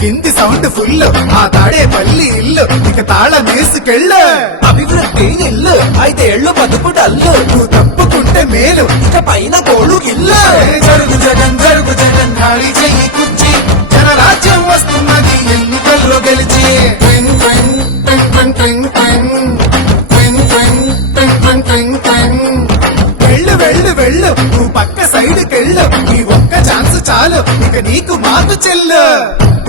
కింది sound full. ఆ తాడే పల్లి ఇల్లు ఇక తాళ వేసుకెళ్ళు అభివృద్ధి ఇల్లు అయితే ఎళ్ళు బతుకు డల్లు. నువ్వు తప్పుకుంటే మేలు ఇక పైన కోడు ఇల్లు జరుగు జగన్ జరుగు జగన్ ఖాళీ చెయ్యి కుర్చి. జనరాజ్యం వస్తున్నది ఎన్నికల్లో గెలిచి. Train train train train train train వెళ్ళు నువ్వు పక్క సైడ్ కెళ్ళు ఈ ఒక్క ఛాన్స్ చాలు ఇక నీకు మాకు చెల్లు.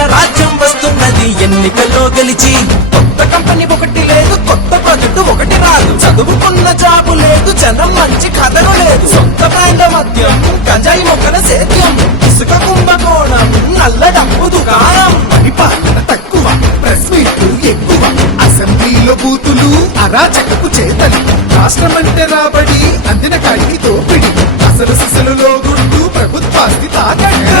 జనరాజ్యం వస్తున్నది. ఎన్నికల్లో గెలిచి కొత్త కంపెనీ ఒకటి లేదు కొత్త ప్రాజెక్టు ఒకటి రాదు. చదువుకున్న జాబు లేదు జనం మంచి కథలు లేదు. సొంత బ్రాండ్ మద్యం గంజాయి మొక్కల సేద్యం ఇసుక కుంభకోణం నల్ల డబ్బు దుకాణం. పరిపాలన తక్కువ ప్రెస్ మీట్లు ఎక్కువ. అసెంబ్లీలో బూతులు అరాచకపు చేతలు. రాష్ట్రమంటే రాబడి అందిన కాడికి దోపిడి. అసలు సిసలులో గుండు ప్రభుత్వాస్తి తాకట్టు.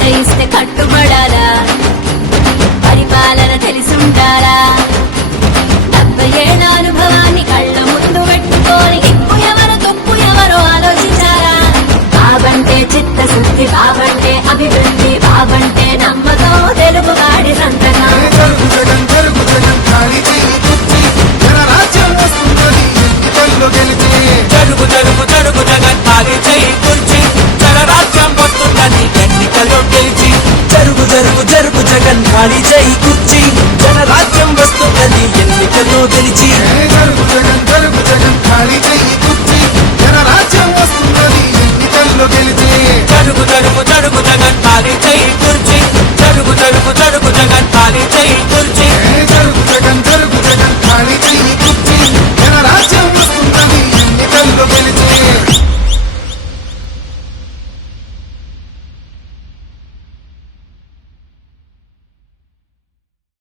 మాట ఇస్తే కట్టుబడాలా? పరిపాలన తెలిసుండాలా? డెబ్బై ఏళ్ళ అనుభవాన్ని కళ్ళ ముందు పెట్టుకొని ఇప్పు ఎవరు తప్పు ఎవరో ఆలోచించారా బాబంటే చిత్తశుద్ధి బాబంటే అభివృద్ధి బాబంటే నమ్మ ఖాళీ చేయి కుర్చీ. జనరాజ్యం వస్తున్నది ఎన్నికల్లో గెలిచి. జరుపు జగన్ జరుపు జగన్ ఖాళీ చేయి కుర్చీ. జనరాజ్యం వస్తున్నది ఎన్నికల్లో గెలిచి. జరుపు జరుపు